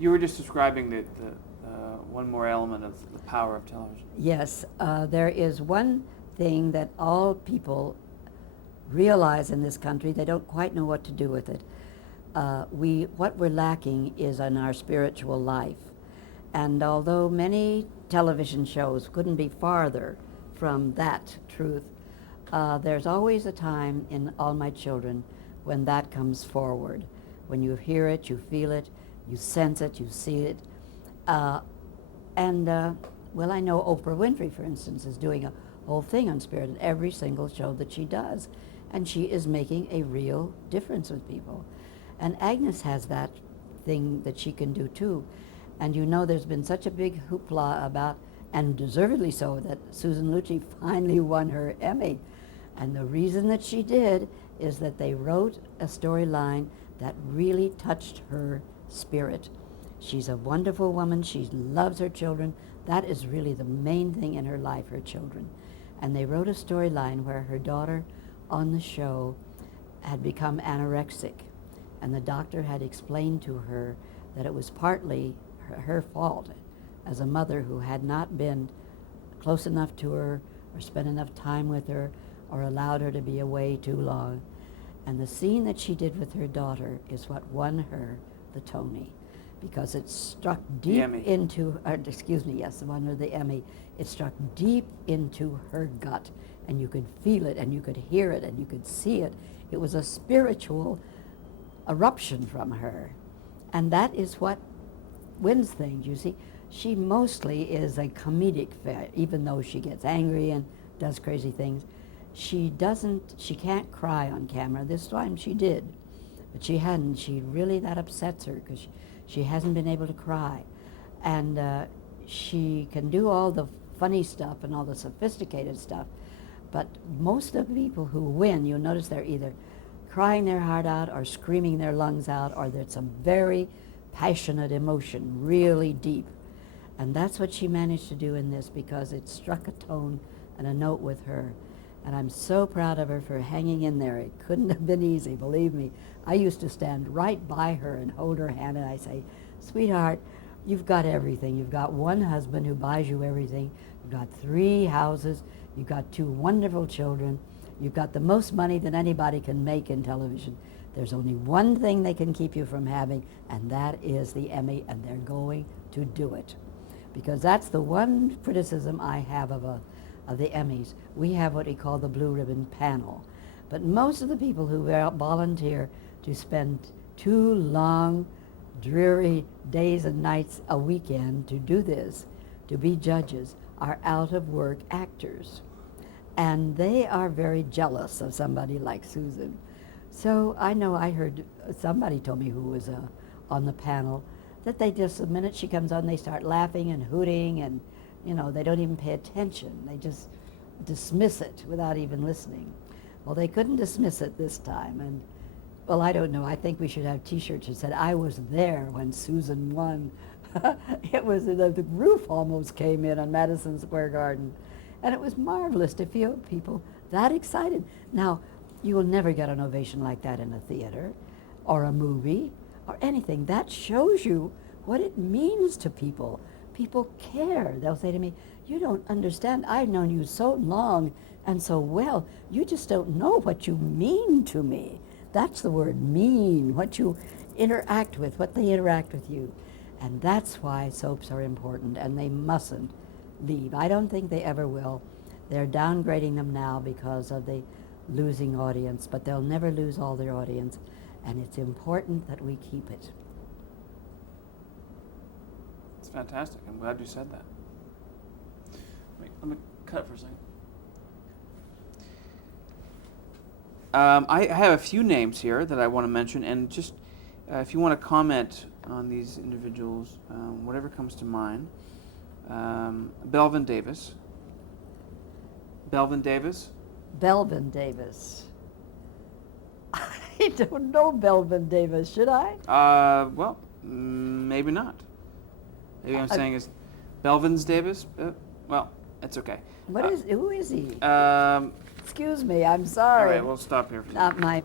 You were just describing the one more element of the power of television. Yes, there is one thing that all people realize in this country. They don't quite know what to do with it. What we're lacking is in our spiritual life. And although many television shows couldn't be farther from that truth, there's always a time in All My Children when that comes forward. When you hear it, you feel it, you sense it, you see it. Well, I know Oprah Winfrey, for instance, is doing a whole thing on spirit in every single show that she does. And she is making a real difference with people. And Agnes has that thing that she can do too. And you know there's been such a big hoopla about, and deservedly so, that Susan Lucci finally won her Emmy. And the reason that she did is that they wrote a storyline that really touched her spirit. She's a wonderful woman. She loves her children. That is really the main thing in her life, her children. And they wrote a storyline where her daughter on the show had become anorexic. And the doctor had explained to her that it was partly her fault as a mother who had not been close enough to her or spent enough time with her or allowed her to be away too long. And the scene that she did with her daughter is what won her the Tony, because it struck deep into, won her the Emmy. It struck deep into her gut, and you could feel it, and you could hear it, and you could see it. It was a spiritual eruption from her. And that is what wins things, you see. She mostly is a comedic figure, even though she gets angry and does crazy things. She can't cry on camera. This time she did, but she hadn't. That upsets her because she hasn't been able to cry. And she can do all the funny stuff and all the sophisticated stuff, but most of the people who win, you'll notice they're either crying their heart out or screaming their lungs out, or there's some very passionate emotion, really deep. And that's what she managed to do in this, because it struck a tone and a note with her. And I'm so proud of her for hanging in there. It couldn't have been easy, believe me. I used to stand right by her and hold her hand, and I say, sweetheart, you've got everything. You've got one husband who buys you everything. You've got 3 houses. You've got 2 wonderful children. You've got the most money that anybody can make in television. There's only one thing they can keep you from having, and that is the Emmy, and they're going to do it. Because that's the one criticism I have of the Emmys. We have what we call the Blue Ribbon Panel. But most of the people who volunteer to spend 2 long, dreary days and nights a weekend to do this, to be judges, are out-of-work actors. And they are very jealous of somebody like Susan. So I know I heard, somebody told me who was on the panel, that they just, the minute she comes on, they start laughing and hooting, and they don't even pay attention. They just dismiss it without even listening. Well, they couldn't dismiss it this time, and well, I don't know. I think we should have T-shirts that said, I was there when Susan won. It was, the roof almost came in on Madison Square Garden. And it was marvelous to feel people that excited. Now, you will never get an ovation like that in a theater or a movie or anything. That shows you what it means to people. People care. They'll say to me, you don't understand. I've known you so long and so well. You just don't know what you mean to me. That's the word, mean, what you interact with, what they interact with you. And that's why soaps are important, and they mustn't leave. I don't think they ever will. They're downgrading them now because of the losing audience, but they'll never lose all their audience, and it's important that we keep it. It's fantastic. I'm glad you said that. Let me cut it for a second. I have a few names here that I want to mention, and just if you want to comment on these individuals, whatever comes to mind. Belvin Davis. Belvin Davis? Belvin Davis. I don't know Belvin Davis, should I? Well, maybe not. Maybe I'm saying is Belvin's Davis? Well, it's okay. Who is he? Excuse me, I'm All sorry. right, we'll stop here for Not my...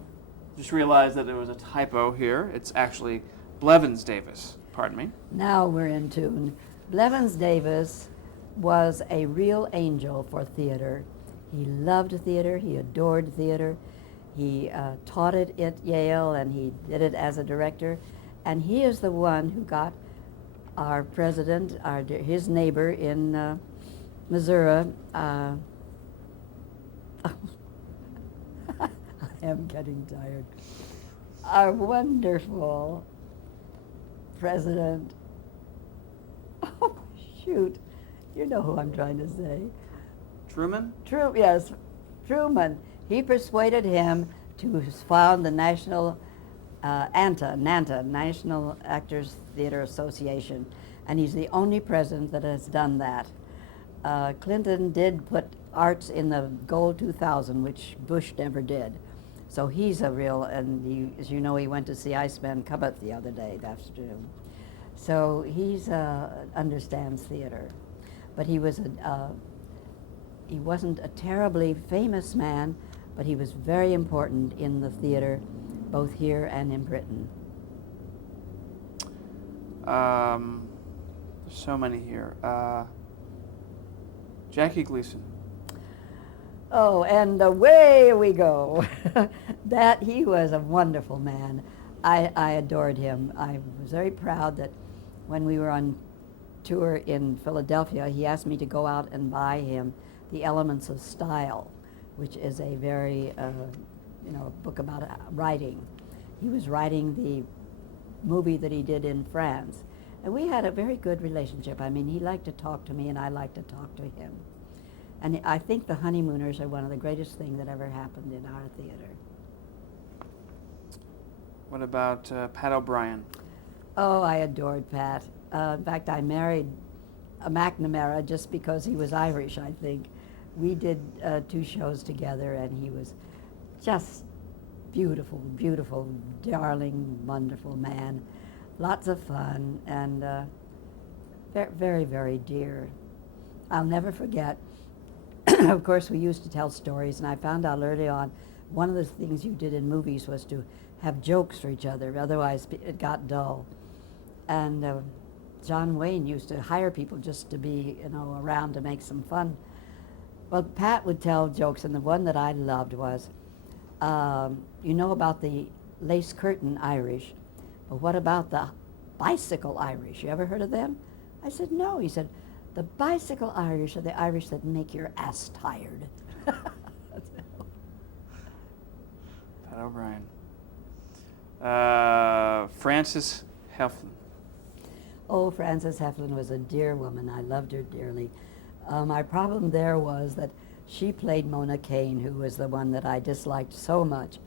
Just realized that there was a typo here. It's actually Blevins Davis. Pardon me. Now we're in tune. Blevins Davis was a real angel for theater. He loved theater. He adored theater. He taught it at Yale, and he did it as a director. And he is the one who got our president, his neighbor in Missouri. I am getting tired. Our wonderful president. Oh, shoot. You know who I'm trying to say. Truman? Yes, Truman. He persuaded him to found the National NANTA, National Actors Theater Association, and he's the only president that has done that. Clinton did put arts in the Gold 2000, which Bush never did. So he's a real, and he, as you know, he went to see Iceman Cubbott the other day, that's true. So he's understands theater, but he wasn't a terribly famous man, but he was very important in the theater, both here and in Britain. There's so many here. Jackie Gleason. Oh, and away we go. That he was a wonderful man. I adored him. I was very proud that when we were on tour in Philadelphia, he asked me to go out and buy him The Elements of Style, which is a very, book about writing. He was writing the movie that he did in France. And we had a very good relationship. I mean, he liked to talk to me and I liked to talk to him. And I think the Honeymooners are one of the greatest things that ever happened in our theater. What about Pat O'Brien? Oh, I adored Pat. In fact, I married a McNamara just because he was Irish, I think. We did 2 shows together, and he was just beautiful, beautiful, darling, wonderful man. Lots of fun, and very, very dear. I'll never forget. Of course, we used to tell stories, and I found out early on one of the things you did in movies was to have jokes for each other. Otherwise, it got dull. And John Wayne used to hire people just to be, around to make some fun. Well, Pat would tell jokes, and the one that I loved was, about the lace curtain Irish, but what about the bicycle Irish? You ever heard of them? I said, no. He said, the bicycle Irish are the Irish that make your ass tired. Pat O'Brien. Frances Heflin. Oh, Frances Heflin was a dear woman. I loved her dearly. My problem there was that she played Mona Kane, who was the one that I disliked so much.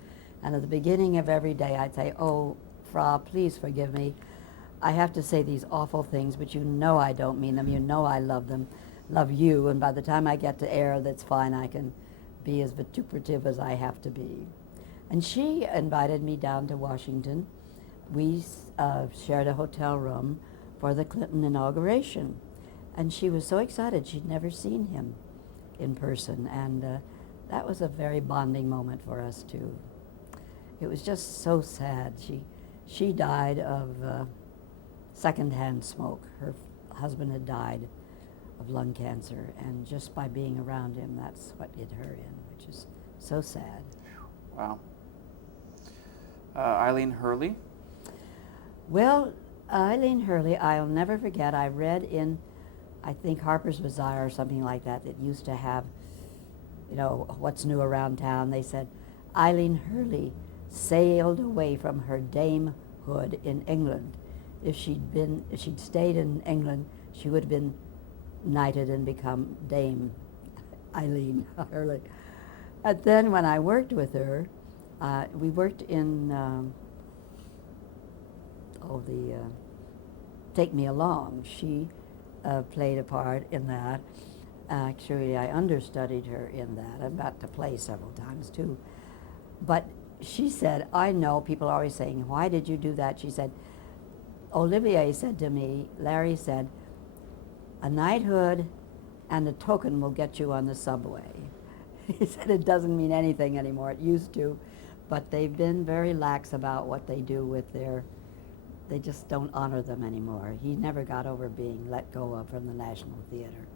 And at the beginning of every day, I'd say, oh, Fra, please forgive me. I have to say these awful things, but you know I don't mean them. You know I love them, love you. And by the time I get to air, that's fine. I can be as vituperative as I have to be. And she invited me down to Washington. We shared a hotel room for the Clinton inauguration. And she was so excited. She'd never seen him in person. And that was a very bonding moment for us, too. It was just so sad. She died of secondhand smoke. Her husband had died of lung cancer. And just by being around him, that's what did her in, which is so sad. Wow. Eileen Hurley. Well, Eileen Hurley, I'll never forget. I read in, I think, Harper's Bazaar or something like that, that used to have, what's new around town. They said, Eileen Hurley sailed away from her damehood in England. If she'd stayed in England, she would have been knighted and become Dame Eileen Hurley. And then when I worked with her, we worked in Take Me Along. She played a part in that. Actually, I understudied her in that. I've got to play several times too. But she said, I know people are always saying, why did you do that? She said, Olivier said to me, Larry said, a knighthood and a token will get you on the subway. He said it doesn't mean anything anymore. It used to, but they've been very lax about what they do with their they just don't honor them anymore. He never got over being let go of from the National Theater.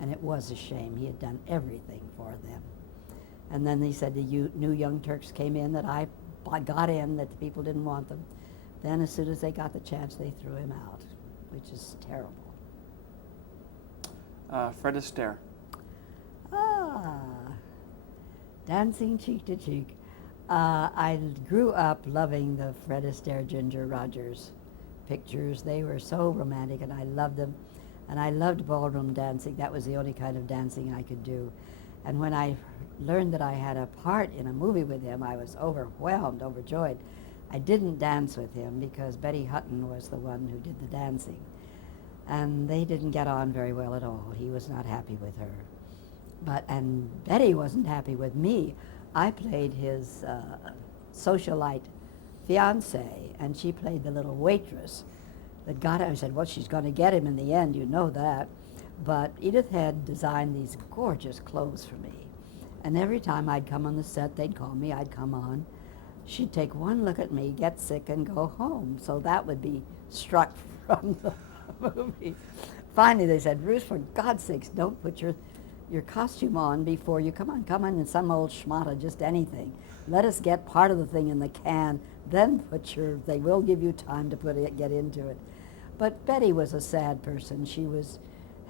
And it was a shame. He had done everything for them. And then they said the new Young Turks came in that I got in, that the people didn't want them. Then as soon as they got the chance, they threw him out, which is terrible. Fred Astaire. Ah, dancing cheek to cheek. I grew up loving the Fred Astaire, Ginger Rogers pictures. They were so romantic, and I loved them. And I loved ballroom dancing. That was the only kind of dancing I could do. And when I learned that I had a part in a movie with him, I was overwhelmed, overjoyed. I didn't dance with him because Betty Hutton was the one who did the dancing. And they didn't get on very well at all. He was not happy with her. And Betty wasn't happy with me. I played his socialite fiance, and she played the little waitress that got him. I said, well, she's going to get him in the end, you know that. But Edith had designed these gorgeous clothes for me. And every time I'd come on the set, they'd call me, I'd come on. She'd take one look at me, get sick, and go home. So that would be struck from the movie. Finally, they said, Ruth, for God's sakes, don't put your costume on before you come on in some old schmata, just anything. Let us get part of the thing in the can, then they will give you time to get into it. But Betty was a sad person. She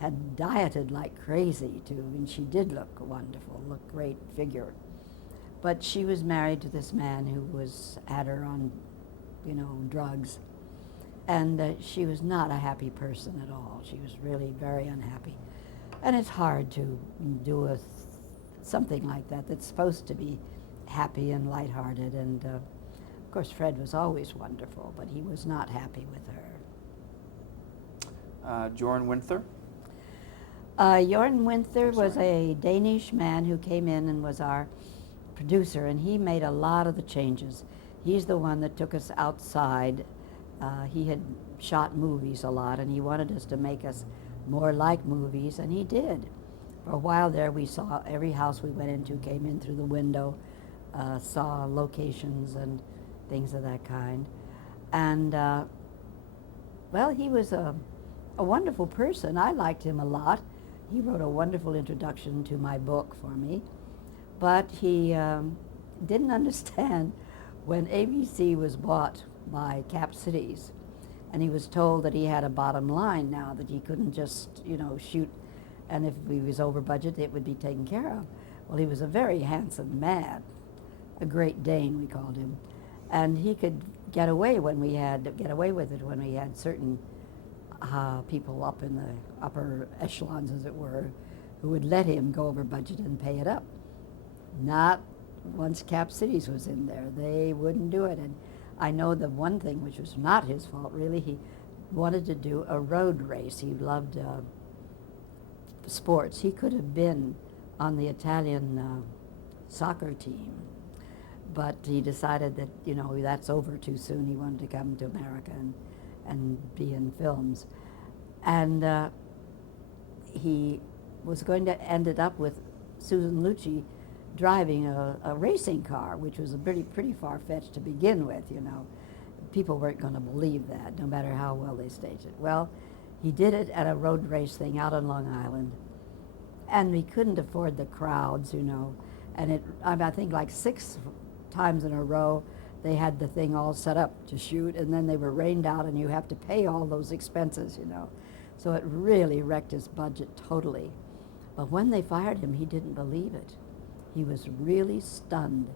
had dieted like crazy too, and she did look wonderful, great figure. But she was married to this man who had her on, drugs. And she was not a happy person at all. She was really very unhappy. And it's hard to do something like that that's supposed to be happy and lighthearted. And of course, Fred was always wonderful, but he was not happy with her. Jorn Winther. Jorn Winther was a Danish man who came in and was our producer, and he made a lot of the changes. He's the one that took us outside. He had shot movies a lot, and he wanted us to make us more like movies, and he did. For a while there, we saw every house we went into, came in through the window, saw locations and things of that kind. And, well, he was a wonderful person. I liked him a lot. He wrote a wonderful introduction to my book for me. But he didn't understand when ABC was bought by Cap Cities, and he was told that he had a bottom line now, that he couldn't just, shoot, and if he was over budget, it would be taken care of. Well, he was a very handsome man, a Great Dane, we called him, and he could get away with it when we had certain people up in the upper echelons, as it were, who would let him go over budget and pay it up. Not once Cap Cities was in there. They wouldn't do it. And I know the one thing, which was not his fault, really, he wanted to do a road race. He loved sports. He could have been on the Italian soccer team, but he decided that, that's over too soon. He wanted to come to America and be in films. And he was going to end it up with Susan Lucci driving a racing car, which was pretty far-fetched to begin with, People weren't going to believe that, no matter how well they staged it. Well, he did it at a road race thing out on Long Island, and we couldn't afford the crowds, And I think like 6 times in a row, they had the thing all set up to shoot, and then they were rained out, and you have to pay all those expenses, So it really wrecked his budget totally. But when they fired him, he didn't believe it. He was really stunned.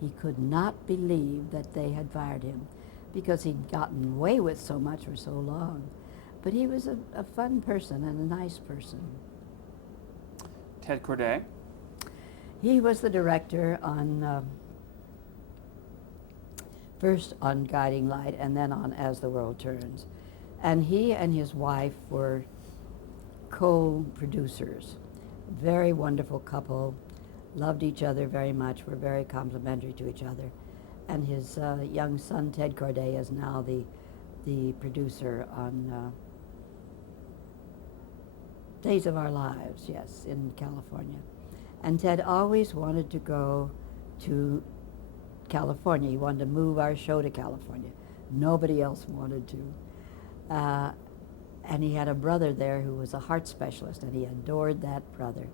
He could not believe that they had fired him because he'd gotten away with so much for so long. But he was a fun person and a nice person. Ted Corday. He was the director on first on Guiding Light and then on As the World Turns. And he and his wife were co-producers. Very wonderful couple, loved each other very much, were very complimentary to each other. And his young son, Ted Corday, is now the producer on Days of Our Lives, yes, in California. And Ted always wanted to go to California. He wanted to move our show to California. Nobody else wanted to. And he had a brother there who was a heart specialist, and he adored that brother.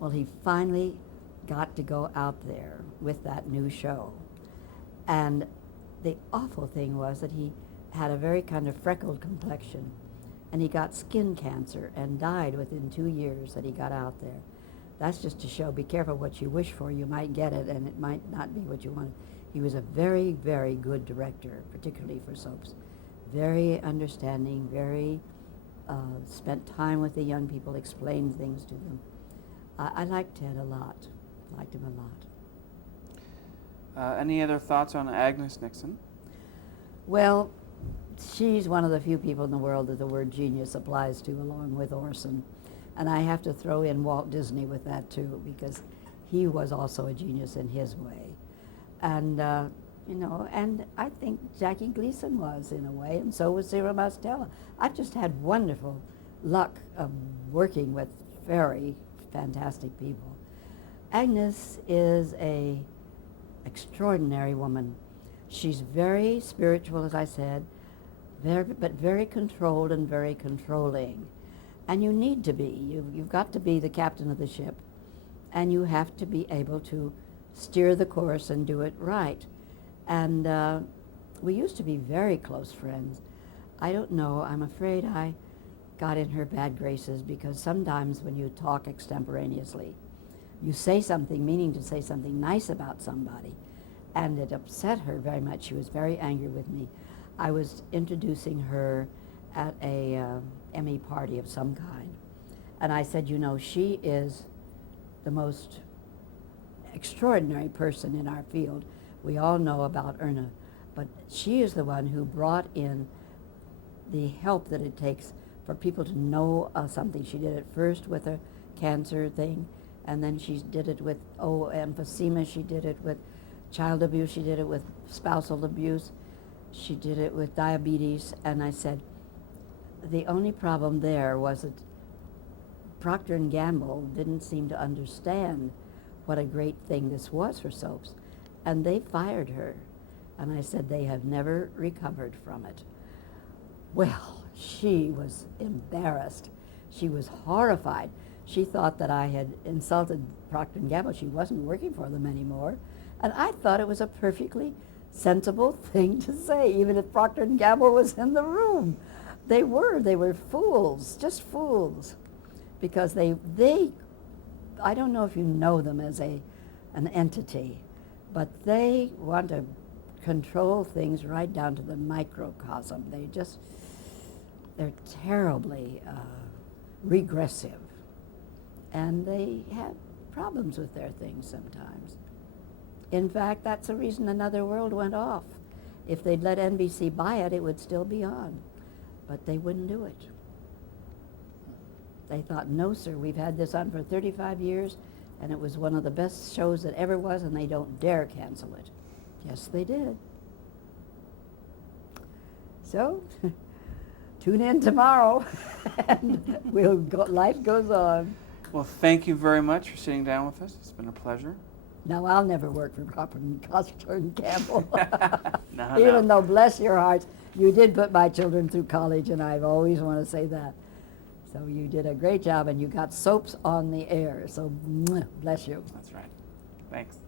Well, he finally got to go out there with that new show. And the awful thing was that he had a very kind of freckled complexion, and he got skin cancer and died within 2 years that he got out there. That's just to show, be careful what you wish for. You might get it, and it might not be what you wanted. He was a very, very good director, particularly for soaps. Very understanding, very spent time with the young people, explained things to them. I liked Ted a lot. Liked him a lot. Any other thoughts on Agnes Nixon? Well, she's one of the few people in the world that the word genius applies to, along with Orson. And I have to throw in Walt Disney with that too, because he was also a genius in his way. And, and I think Jackie Gleason was in a way, and so was Cyril Mastella. I've just had wonderful luck of working with very fantastic people. Agnes is a extraordinary woman. She's very spiritual, as I said, but very controlled and very controlling. And you need to be. You've got to be the captain of the ship, and you have to be able to steer the course and do it right. And we used to be very close friends. I don't know, I'm afraid I got in her bad graces, because sometimes when you talk extemporaneously, you say something meaning to say something nice about somebody, and it upset her very much. She was very angry with me. I was introducing her at a Emmy party of some kind, and I said, you know, she is the most extraordinary person in our field. We all know about Erna, but she is the one who brought in the help that it takes for people to know something. She did it first with a cancer thing, and then she did it with emphysema, she did it with child abuse, she did it with spousal abuse, she did it with diabetes. And I said, the only problem there was that Procter & Gamble didn't seem to understand what a great thing this was for soaps, and they fired her. And I said, they have never recovered from it. Well, she was embarrassed. She was horrified. She thought that I had insulted Procter & Gamble. She wasn't working for them anymore. And I thought it was a perfectly sensible thing to say, even if Procter & Gamble was in the room. They were fools, just fools. Because they I don't know if you know them as an entity, but they want to control things right down to the microcosm. They're terribly regressive, and they have problems with their things sometimes. In fact, that's the reason Another World went off. If they'd let NBC buy it, it would still be on, but they wouldn't do it. They thought, no, sir, we've had this on for 35 years, and it was one of the best shows that ever was, and they don't dare cancel it. Yes, they did. So, tune in tomorrow, and life goes on. Well, thank you very much for sitting down with us. It's been a pleasure. No, I'll never work for Procter & Gamble. No, Even though, bless your hearts, you did put my children through college, and I've always want to say that. So you did a great job, and you got soaps on the air. So bless you. That's right. Thanks.